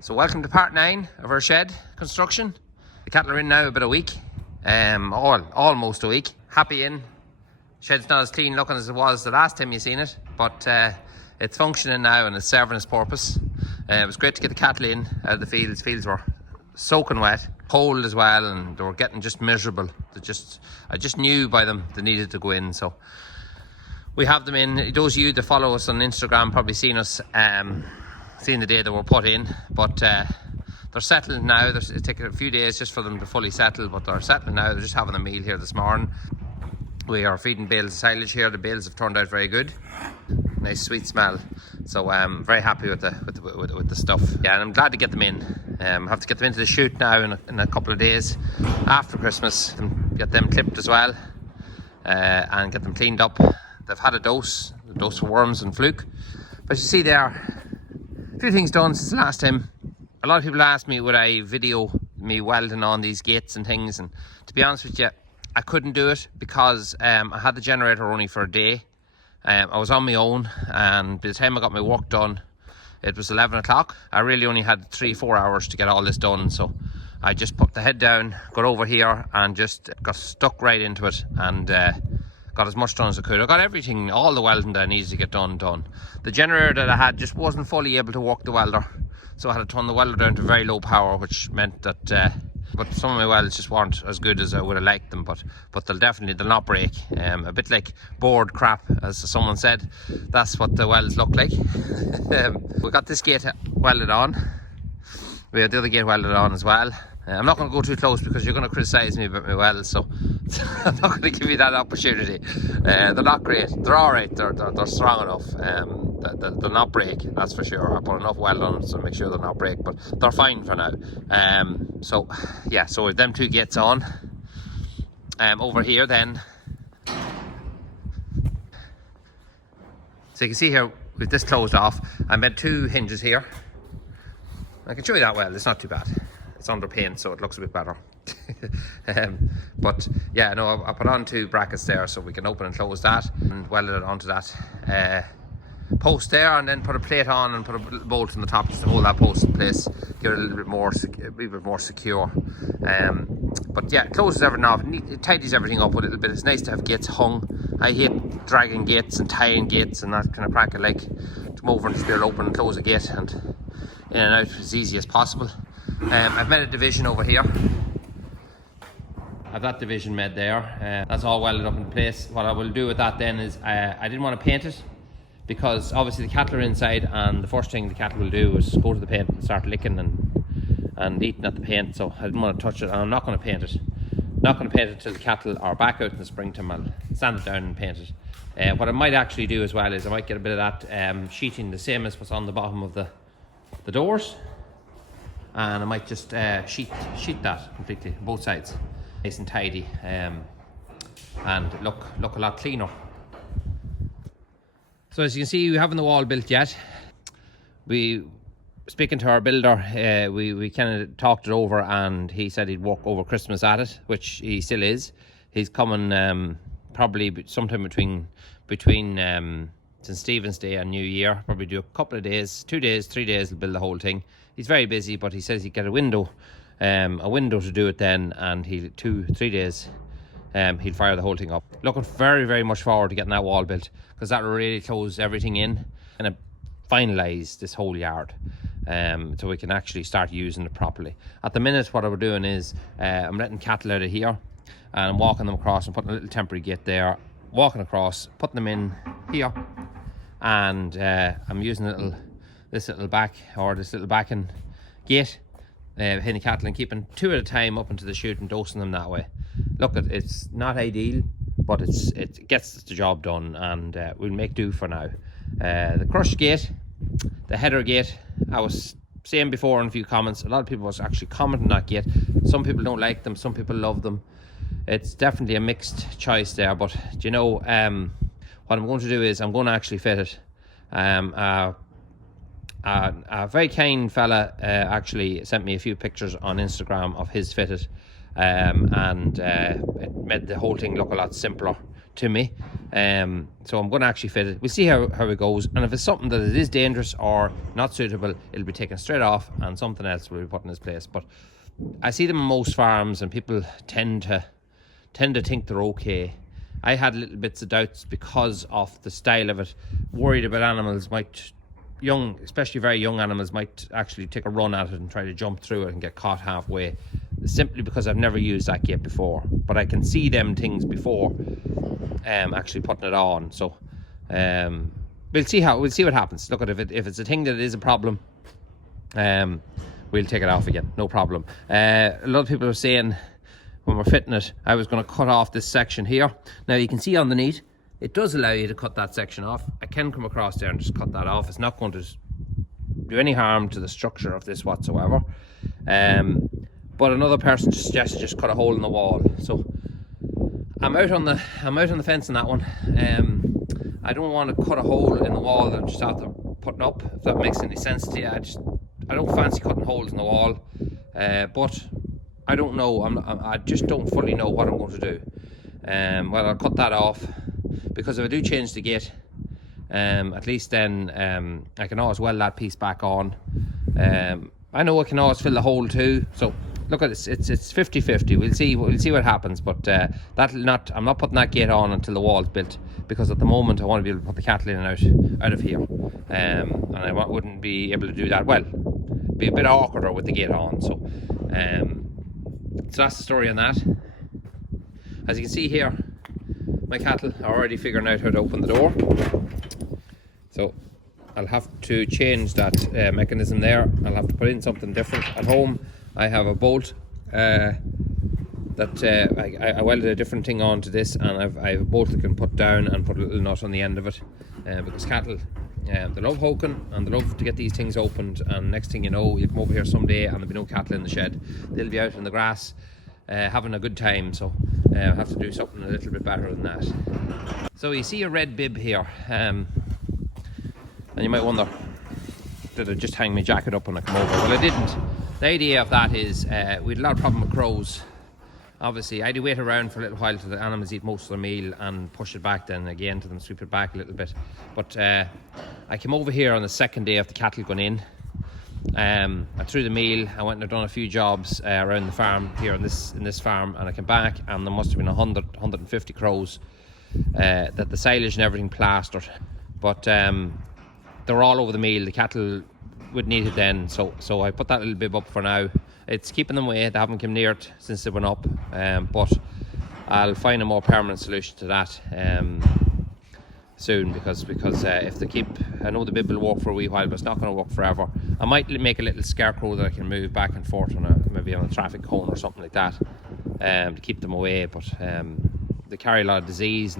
So welcome to part 9 of our shed construction. The cattle are in now about a week, almost a week. Happy in. Shed's not as clean looking as it was the last time you seen it, but it's functioning now and it's serving its purpose. It was great to get the cattle in out of the fields. Fields were soaking wet, cold as well, and they were getting just miserable. I just knew by them they needed to go in. So we have them in. Those of you that follow us on Instagram probably seen us seen the day they were put in, but they're settled now. It's taken a few days just for them to fully settle, but they're settled now. They're just having a meal here this morning. We are feeding bales of silage here. The bales have turned out very good. Nice sweet smell. So I'm very happy with the stuff. Yeah, and I'm glad to get them in. I have to get them into the chute now in a couple of days after Christmas and get them clipped as well, and get them cleaned up. They've had a dose for worms and fluke. But you see there, a few things done since the last time. A lot of people asked me would I video me welding on these gates and things, and to be honest with you, I couldn't do it because I had the generator only for a day. I was on my own, and by the time I got my work done, it was 11 o'clock. I really only had 3-4 hours to get all this done, so I just put the head down, got over here and just got stuck right into it, and got as much done as I could. I got everything, all the welding that I needed to get done. The generator that I had just wasn't fully able to work the welder, so I had to turn the welder down to very low power, which meant that but some of my welds just weren't as good as I would have liked them, but they'll not break. A bit like board crap, as someone said. That's what the welds look like. We got this gate welded on. We have the other gate welded on as well. I'm not going to go too close because you're going to criticise me about my welds, so I'm not going to give you that opportunity. They're not great. They're alright. They're strong enough. They'll not break, that's for sure. I put enough weld on them to make sure they'll not break, but they're fine for now. So with them two gates on, over here then. So you can see here, with this closed off, I made 2 hinges here. I can show you that well, it's not too bad. It's under paint, so it looks a bit better. But yeah, no, I put on 2 brackets there so we can open and close that, and welded it onto that post there, and then put a plate on and put a little bolt on the top just to hold that post in place, give it a little bit more secure. But yeah, it closes everything off, it tidies everything up a little bit. It's nice to have gates hung. I hate dragging gates and tying gates and that kind of crack. I like to come over and just be able to open and close a gate and in and out as easy as possible. I've made a division over here. I've that division made there. That's all welded up in place. What I will do with that then is I didn't want to paint it, because obviously the cattle are inside, and the first thing the cattle will do is go to the paint and start licking and eating at the paint. So I didn't want to touch it, and I'm not going to paint it. Not going to paint it till the cattle are back out in the springtime. I'll sand it down and paint it. What I might actually do as well is I might get a bit of that sheeting, the same as what's on the bottom of the doors, and I might just sheet that completely, both sides, nice and tidy, and look a lot cleaner. So as you can see, we haven't the wall built yet. Speaking to our builder, we kind of talked it over, and he said he'd work over Christmas at it, which he still is. He's coming probably sometime between St. Stephen's Day and New Year. Probably do a couple of days, 2 days, 3 days, he'll build the whole thing. He's very busy, but he says he'd get a window to do it then, and 2-3 days he'll fire the whole thing up. Looking very, very much forward to getting that wall built, because that will really close everything in and finalise this whole yard, so we can actually start using it properly. At the minute, what we're doing is I'm letting cattle out of here, and I'm walking them across and putting a little temporary gate there, walking across, putting them in here, and I'm using this little backing gate, hitting the cattle and keeping 2 at a time up into the chute and dosing them that way. Look, it's not ideal, but it gets the job done, and we'll make do for now. The crush gate, the header gate, I was saying before in a few comments, a lot of people was actually commenting on that gate. Some people don't like them, some people love them. It's definitely a mixed choice there, but do you know, what I'm going to do is I'm going to actually fit it. A very kind fella actually sent me a few pictures on Instagram of his fitted, and it made the whole thing look a lot simpler to me. So I'm going to actually fit it. We'll see how it goes, and if it's something that it is dangerous or not suitable, it'll be taken straight off and something else will be put in its place. But I see them in most farms, and people tend to think they're okay. I had little bits of doubts because of the style of it, worried about animals might, especially very young animals, might actually take a run at it and try to jump through it and get caught halfway, simply because I've never used that gate before. But I can see them things before actually putting it on. So we'll see what happens. Look, if it's a thing that is a problem, we'll take it off again, no problem. A lot of people are saying when we're fitting it, I was going to cut off this section here. Now you can see underneath, it does allow you to cut that section off. I can come across there and just cut that off. It's not going to do any harm to the structure of this whatsoever. But another person suggested just cut a hole in the wall. So I'm out on the fence on that one. I don't want to cut a hole in the wall that I'm just after putting up, if that makes any sense to you. I don't fancy cutting holes in the wall, but I don't know. I just don't fully know what I'm going to do. Well, I'll cut that off, because if I do change the gate, at least then I can always weld that piece back on. I know I can always fill the hole too. So look at this, it's 50-50. We'll see what happens. But I'm not putting that gate on until the wall's built, because at the moment I want to be able to put the cattle in and out of here, and I wouldn't be able to do that. Well, it'd be a bit awkwarder with the gate on. So that's the story on that. As you can see here, my cattle are already figuring out how to open the door. So I'll have to change that mechanism there. I'll have to put in something different. At home I have a bolt that I welded a different thing onto this, and I have a bolt that can put down and put a little nut on the end of it, because cattle, they love hoking and they love to get these things opened, and next thing you know, you come over here someday and there'll be no cattle in the shed. They'll be out in the grass having a good time. So I'll have to do something a little bit better than that. So you see a red bib here, and you might wonder, did I just hang my jacket up when I come over? Well, I didn't. The idea of that is we had a lot of problem with crows. Obviously I had to wait around for a little while till the animals eat most of their meal and push it back then again to them, sweep it back a little bit. But I came over here on the second day of the cattle going in. I threw the meal. I went and done a few jobs around the farm here in this farm, and I came back and there must have been 150 crows that the silage and everything plastered, but they were all over the meal. The cattle would need it then, so I put that little bib up for now. It's keeping them away. They haven't come near it since they went up, but I'll find a more permanent solution to that soon, because if they keep, I know the bib will work for a wee while, but it's not going to work forever. I might make a little scarecrow that I can move back and forth maybe on a traffic cone or something like that, to keep them away. But they carry a lot of disease,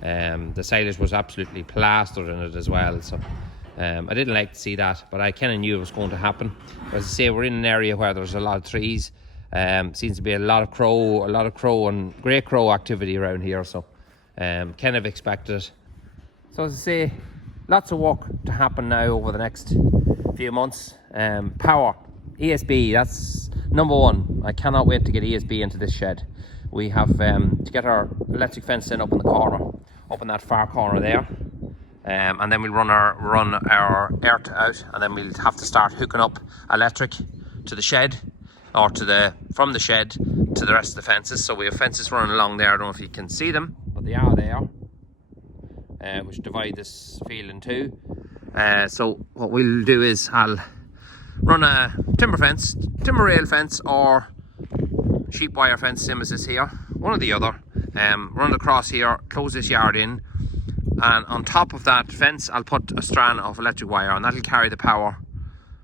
and the silage was absolutely plastered in it as well. So I didn't like to see that, but I kind of knew it was going to happen. As I say, we're in an area where there's a lot of trees. Seems to be a lot of crow and grey crow activity around here, so kind of expected it. So as I say, lots of work to happen now over the next few months. Power, ESB, that's number one. I cannot wait to get ESB into this shed. We have to get our electric fence in up in the corner, up in that far corner there. And then we'll run our earth out, and then we'll have to start hooking up electric to the shed, or from the shed to the rest of the fences. So we have fences running along there. I don't know if you can see them, but they are there, which divide this field in two. So what we'll do is I'll run a timber rail fence, or sheep wire fence, same as this here, one or the other. Run across here, close this yard in, and on top of that fence I'll put a strand of electric wire, and that'll carry the power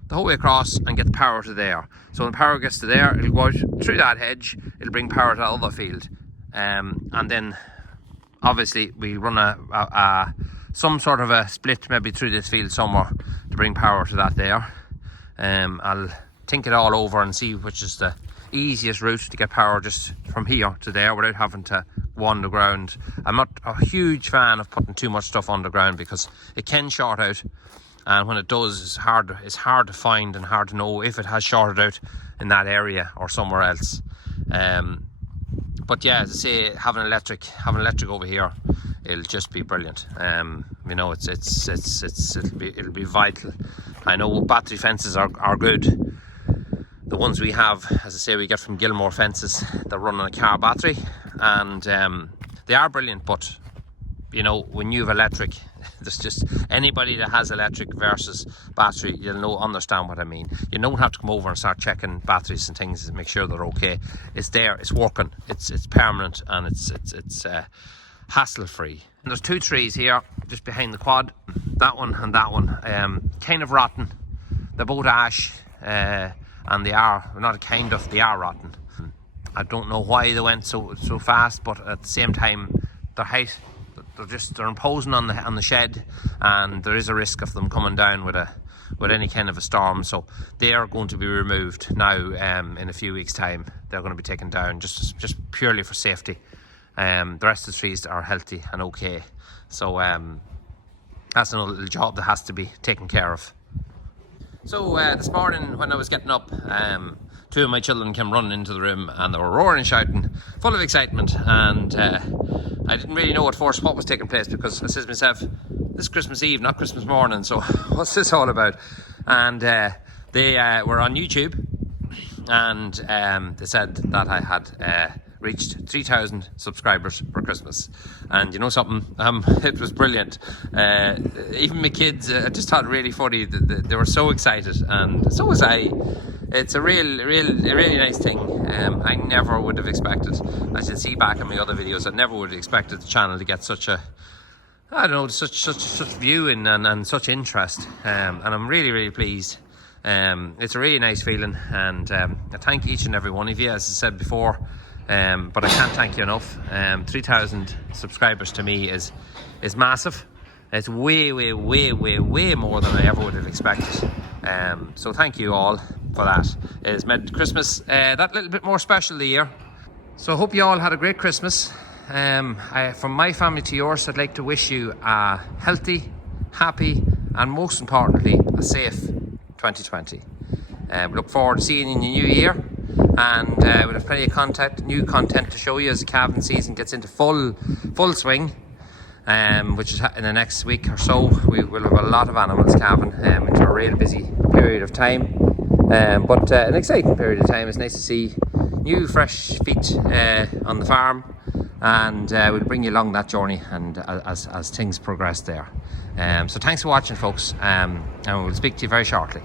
the whole way across and get the power to there. So when the power gets to there, it'll go out through that hedge, it'll bring power to the other field, and then obviously we'll run some sort of a split maybe through this field somewhere to bring power to that there. I'll think it all over and see which is the easiest route to get power just from here to there without having to go underground. I'm not a huge fan of putting too much stuff underground, because it can short out, and when it does, it's hard to find and hard to know if it has shorted out in that area or somewhere else. But But yeah, as I say, having electric over here, it'll just be brilliant. You know, it'll be vital. I know battery fences are good. The ones we have, as I say, we get from Gilmore Fences. They're run on a car battery, and they are brilliant. But you know, when you have electric, there's just anybody that has electric versus battery, you'll understand what I mean. You don't have to come over and start checking batteries and things and make sure they're okay. It's there, it's working, it's permanent, and it's hassle free. And there's 2 trees here just behind the quad, that one and that one, kind of rotten. They're both ash, and they are rotten. I don't know why they went so fast, but at the same time, their height, they're imposing on the shed, and there is a risk of them coming down with any kind of a storm. So they are going to be removed now. In a few weeks' time, they're going to be taken down just purely for safety. The rest of the trees are healthy and okay. So that's another little job that has to be taken care of. So this morning when I was getting up, 2 of my children came running into the room, and they were roaring and shouting, full of excitement, and I didn't really know at first what was taking place, because I said to myself, this is Christmas Eve, not Christmas morning, so what's this all about? And they were on YouTube, and they said that I had reached 3,000 subscribers for Christmas. And you know something, it was brilliant. Even my kids, I just thought it really funny. They were so excited, and so was I. It's a really nice thing. I never would have expected, as you'll see back in my other videos, I never would have expected the channel to get such such viewing and such interest. And I'm really pleased. It's a really nice feeling, and I thank each and every one of you, as I said before. But I can't thank you enough. 3,000 subscribers to me is massive. It's way more than I ever would have expected. So thank you all for that. It has made Christmas that little bit more special the year. So I hope you all had a great Christmas. From my family to yours, I'd like to wish you a healthy, happy, and most importantly, a safe 2020. We look forward to seeing you in the new year, and we'll have plenty of new content to show you as the calving season gets into full swing. Which is in the next week or so. We will have a lot of animals calving into a real busy period of time, but an exciting period of time. It's nice to see new fresh feet on the farm, and we'll bring you along that journey, and as things progress there. So thanks for watching, folks, and we'll speak to you very shortly.